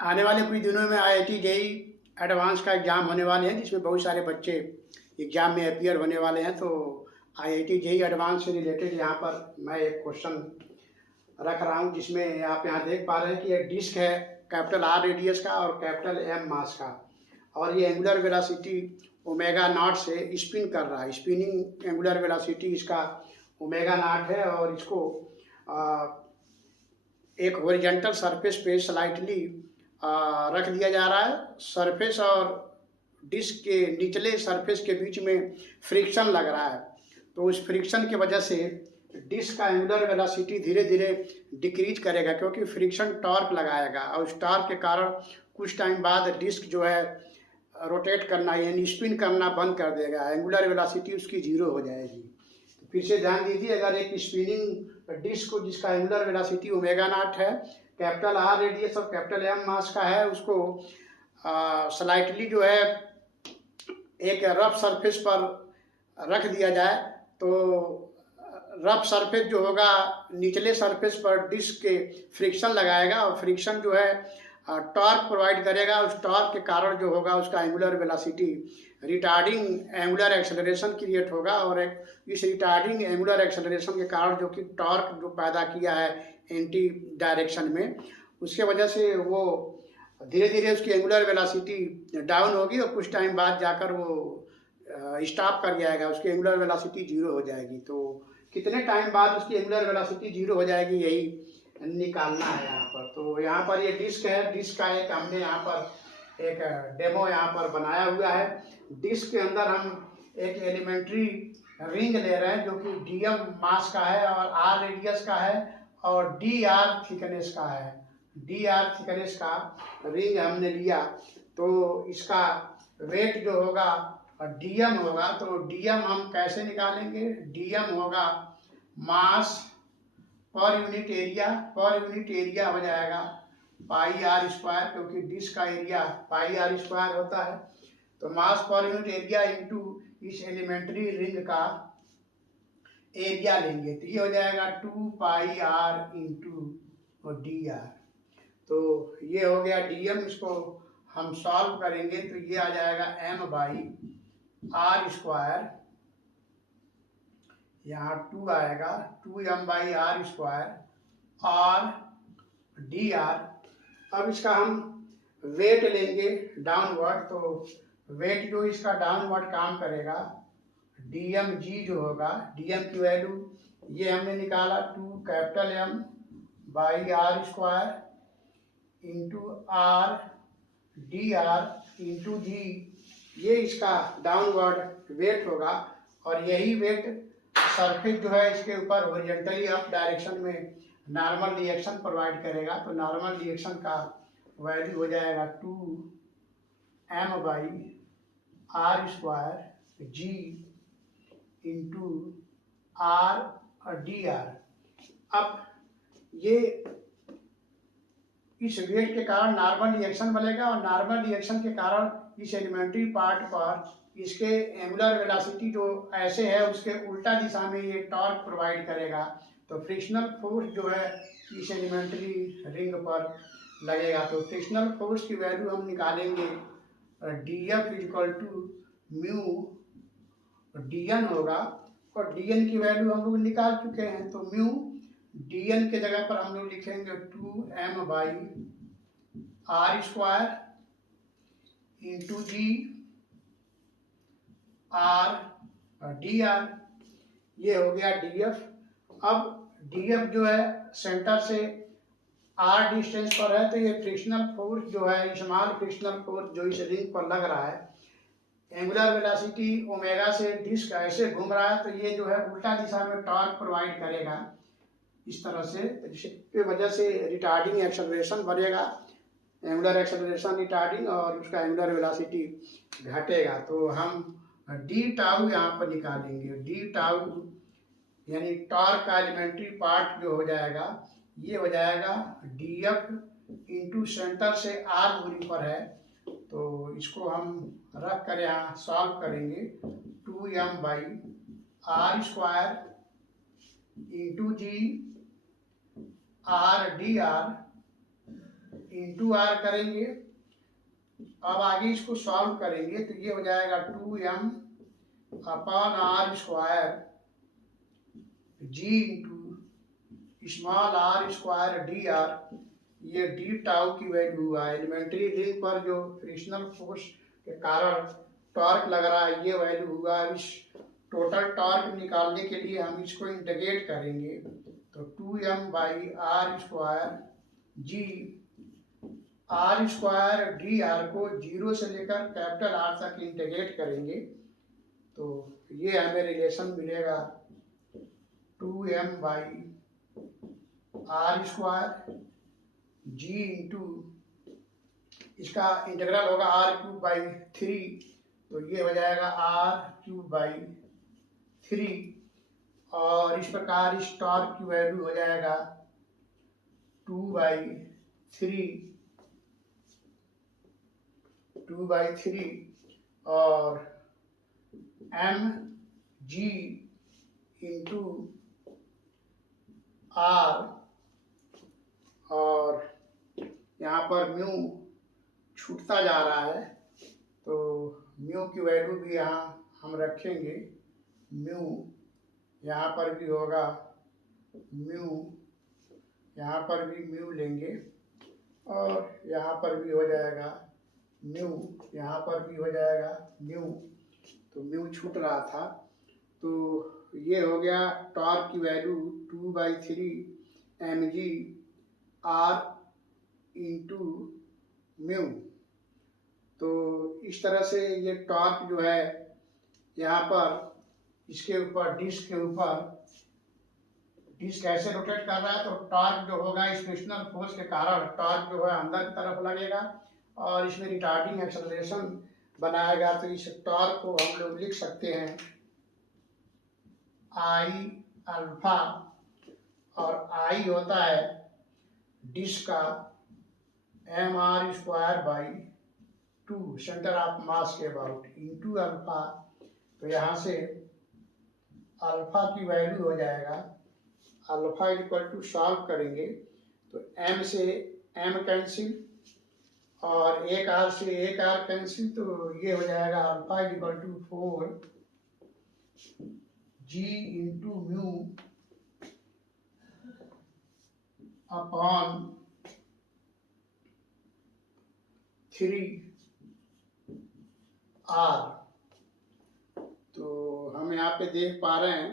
आने वाले कुछ दिनों में आईआईटी जेईई एडवांस का एग्ज़ाम होने वाले हैं, जिसमें बहुत सारे बच्चे एग्ज़ाम में अपीयर होने वाले हैं। तो आईआईटी जेईई एडवांस से रिलेटेड यहाँ पर मैं एक क्वेश्चन रख रहा हूँ, जिसमें आप यहाँ देख पा रहे हैं कि एक डिस्क है कैपिटल आर रेडियस का और कैपिटल एम मास का, और ये एंगुलर वेलोसिटी ओमेगा नॉट से स्पिन कर रहा है। स्पिनिंग एंगुलर वेलोसिटी इसका ओमेगा नॉट है, और इसको एक हॉरिजॉन्टल सरफेस पे स्लाइटली रख दिया जा रहा है। सरफेस और डिस्क के निचले सरफेस के बीच में फ्रिक्शन लग रहा है, तो उस फ्रिक्शन की वजह से डिस्क का एंगुलर वेलोसिटी धीरे धीरे डिक्रीज करेगा, क्योंकि फ्रिक्शन टॉर्क लगाएगा, और उस टॉर्क के कारण कुछ टाइम बाद डिस्क जो है रोटेट करना यानी स्पिन करना बंद कर देगा। एंगुलर वेलोसिटी उसकी जीरो हो जाएगी। तो फिर से ध्यान दीजिए, अगर एक स्पिनिंग डिस्क को जिसका एंगुलर वेलोसिटी ओमेगा नॉट है, कैपिटल आर रेडियस और कैपिटल एम मास का है, उसको स्लाइटली जो है एक रफ सरफेस पर रख दिया जाए, तो रफ सरफेस जो होगा निचले सरफेस पर डिस्क के फ्रिक्शन लगाएगा, और फ्रिक्शन जो है टॉर्क प्रोवाइड करेगा। उस टॉर्क के कारण जो होगा उसका angular velocity retarding angular acceleration create होगा, और इस रिटार्डिंग एंगुलर एक्सेलरेशन के कारण जो कि टॉर्क जो पैदा किया है एंटी डायरेक्शन में, उसके वजह से वो धीरे धीरे उसकी एंगुलर वेलोसिटी डाउन होगी, और कुछ टाइम बाद जाकर वो स्टॉप कर जाएगा, उसकी एंगुलर वेलोसिटी जीरो हो जाएगी। तो कितने टाइम बाद उसकी एंगुलर वेलोसिटी जीरो हो जाएगी, यही निकालना है यहाँ पर। तो यहाँ पर ये डिस्क है, डिस्क का एक हमने यहाँ पर एक डेमो यहाँ पर बनाया हुआ है। डिस्क के अंदर हम एक एलिमेंट्री रिंग ले रहे हैं, जो कि डीएम मास का है और आर रेडियस का है और डी आर थिकनेस का है। डी आर थिकनेस का रिंग हमने लिया, तो इसका वेट जो होगा डीएम होगा। तो डीएम हम कैसे निकालेंगे? डीएम होगा mass per unit area. Per unit area हो जाएगा पाई आर स्क्वायर, क्योंकि डिस्क का एरिया पाई आर स्क्वायर होता है। तो mass per unit area into इस एलिमेंट्री रिंग का एरिया लेंगे, तो ये हो जाएगा 2 pi r into d r. तो ये हो गया डीएम। इसको हम सॉल्व करेंगे तो ये आ जाएगा एम बाई आर स्क्वायर, यहाँ 2 आएगा 2m by r square r d r. अब इसका हम वेट लेंगे डाउनवर्ड, तो वेट जो इसका डाउनवर्ड काम करेगा डीएम जी जो होगा, डीएम की वैल्यू ये हमने निकाला 2 capital M by r square into r d r into g, ये इसका डाउनवर्ड वेट होगा। और यही वेट सरफेस जो है इसके ऊपर हॉरिजॉन्टली अप डायरेक्शन में नॉर्मल रिएक्शन प्रोवाइड करेगा। तो नॉर्मल रिएक्शन का वैल्यू हो जाएगा 2m by r square g into r d r. अब ये इस वेट के कारण नॉर्मल रिएक्शन बनेगा, और नॉर्मल रिएक्शन के कारण इस एलिमेंट्री पार्ट पर इसके एंगुलर वेलोसिटी जो ऐसे है उसके उल्टा दिशा में ये टॉर्क प्रोवाइड करेगा। तो फ्रिक्शनल फोर्स जो है इस एलिमेंट्री रिंग पर लगेगा। तो फ्रिक्शनल फोर्स की वैल्यू हम निकालेंगे d f equal to mu d n होगा, और डी एन की वैल्यू हम लोग निकाल चुके हैं। तो म्यू डी एन के जगह पर हम लोग लिखेंगे 2m by r square into g r d r, ये हो गया डी एफ। अब डी एफ जो है सेंटर से आर डिस्टेंस पर है, तो ये फ्रिक्शनल फोर्स जो है स्मॉल फ्रिक्शनल फोर्स जो इस रिंग पर लग रहा है, एंगुलर वेलोसिटी ओमेगा से डिस्क ऐसे घूम रहा है, तो ये जो है उल्टा दिशा में टॉर्क प्रोवाइड करेगा इस तरह से, जिसकी वजह से रिटार्डिंग एक्सेलरेशन बढ़ेगा, एंगुलर एक्सेलरेशन रिटार्डिंग, और उसका एंगुलर वेलोसिटी घटेगा। तो हम डी टाउ यहाँ पर निकालेंगे। डी टाउ यानी टॉर्क का एलिमेंट्री पार्ट जो हो जाएगा, ये हो जाएगा डी एफ इंटू सेंटर से आर दूरी पर है, तो इसको हम रख कर यहाँ सॉल्व करेंगे 2m by r square into g r d r into r करेंगे। अब आगे इसको सॉल्व करेंगे तो ये हो जाएगा 2m upon r square g into small r square d r. ये डी टाउ की वैल्यू हुआ एलिमेंट्री रिंग पर जो फ्रिक्शनल फोर्स के कारण टॉर्क लग रहा है, ये वैल्यू हुआ। इस टोटल टॉर्क निकालने के लिए हम इसको इंटीग्रेट करेंगे तो 2m by r square g r square d r को 0 से लेकर कैपिटल आर तक इंटीग्रेट करेंगे तो ये हमें रिलेशन मिलेगा 2m by r square g into इसका इंटीग्रल होगा आर क्यूब बाई 3 तो ये हो जाएगा आर क्यूब बाई 3 और इस प्रकार इस टॉर्क की वैल्यू हो जाएगा 2/3 और m g इंटू आर और यहाँ पर म्यू छूटता जा रहा है तो म्यू की वैल्यू भी यहाँ हम रखेंगे। म्यू यहाँ पर भी होगा म्यू, यहाँ पर भी म्यू लेंगे और यहाँ पर भी हो जाएगा म्यू, यहाँ पर भी हो जाएगा म्यू। तो म्यू छूट रहा था तो ये हो गया टॉर्क की value 2/3 mg r into mu. तो इस तरह से ये टॉर्क जो है यहाँ पर इसके ऊपर डिस्क के ऊपर डिस्क ऐसे रोटेट कर रहा है तो टॉर्क जो होगा इस फ्रिक्शनल फोर्स के कारण टॉर्क जो है अंदर की तरफ लगेगा और इसमें रिटार्डिंग एक्सेलरेशन बनाएगा। तो इस टॉर्क को हम लोग लिख सकते हैं आई अल्फा और आई होता है डिस्क का mr square by 2 centre of mass के अबाउट इंटू अल्फा। तो यहाँ से अल्फा की वैल्यू हो जाएगा अल्फा इक्वल टू सॉल्व करेंगे तो m से m कैंसिल और एक आर से एक आर कैंसिल तो ये हो जाएगा alpha equal to 4 g into mu upon 3 r. तो हम यहाँ पे देख पा रहे हैं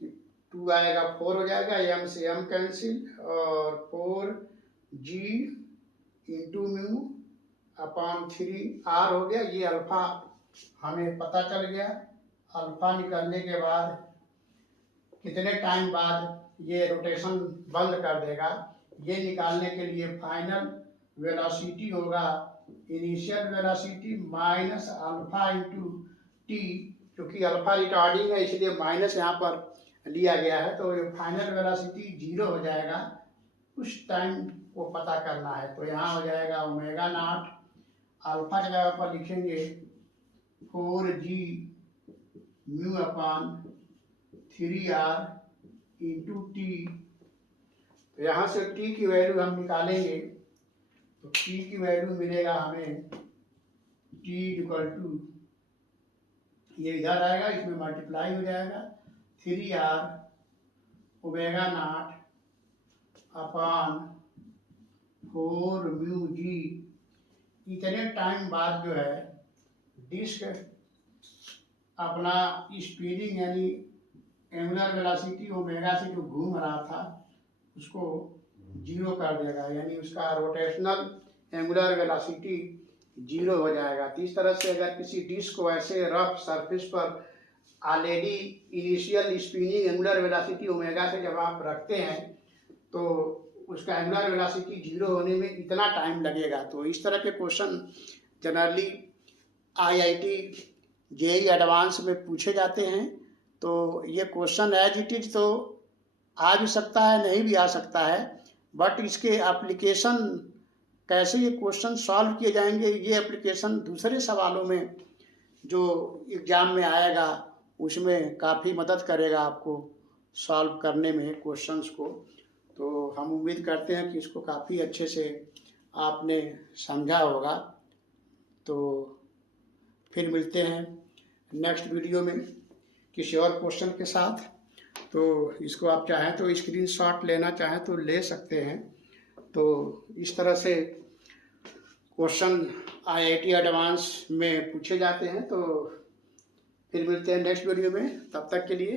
कि 2 आएगा 4 हो जाएगा, m से m कैंसिल और 4 g into mu upon 3 are हो गया। ये अल्फा हमें पता चल गया। अल्फा निकलने के बाद कितने टाइम बाद ये रोटेशन बंद कर देगा ये निकालने के लिए फाइनल वेलोसिटी होगा initial velocity minus alpha into T, क्योंकि अल्फा रिटार्डिंग है इसलिए माइनस यहाँ पर लिया गया है। तो ये फाइनल वेलोसिटी 0 हो जाएगा, उस टाइम को पता करना है। तो यहाँ हो जाएगा ओमेगा नॉट, अल्फा की जगह पर लिखेंगे 4g mu upon 3r into T. तो यहाँ से t की वैल्यू हम निकालेंगे तो t की वैल्यू मिलेगा हमें t इक्वल टू ये इधर आएगा इसमें मल्टीप्लाई हो जाएगा 3r omega naught upon 4 mu g. इतने टाइम बाद जो है डिस्क अपना स्पिनिंग यानी एंगुलर वेलोसिटी ओमेगा से जो घूम रहा था उसको 0 कर देगा, यानी उसका रोटेशनल एंगुलर वेलोसिटी 0 हो जाएगा। तो इस तरह से अगर किसी डिस्क को ऐसे रफ सरफेस पर already initial spinning angular velocity omega से जब आप रखते हैं तो उसका एंगुलर वेलोसिटी 0 होने में इतना टाइम लगेगा। तो इस तरह के question generally IIT JEE advance में पूछे जाते हैं। तो ये क्वेश्चन एज इट इज तो आ भी सकता है नहीं भी आ सकता है, बट इसके एप्लीकेशन कैसे ये क्वेश्चन सॉल्व किए जाएंगे ये एप्लीकेशन दूसरे सवालों में जो एग्ज़ाम में आएगा उसमें काफ़ी मदद करेगा आपको सॉल्व करने में क्वेश्चंस को। तो तो हम उम्मीद करते हैं कि इसको काफ़ी अच्छे से आपने समझा होगा। तो फिर मिलते हैं नेक्स्ट वीडियो में किसी और क्वेश्चन के साथ। तो इसको आप चाहें तो स्क्रीनशॉट लेना चाहें तो ले सकते हैं। तो इस तरह से क्वेश्चन IIT एडवांस में पूछे जाते हैं। तो फिर मिलते हैं नेक्स्ट वीडियो में, तब तक के लिए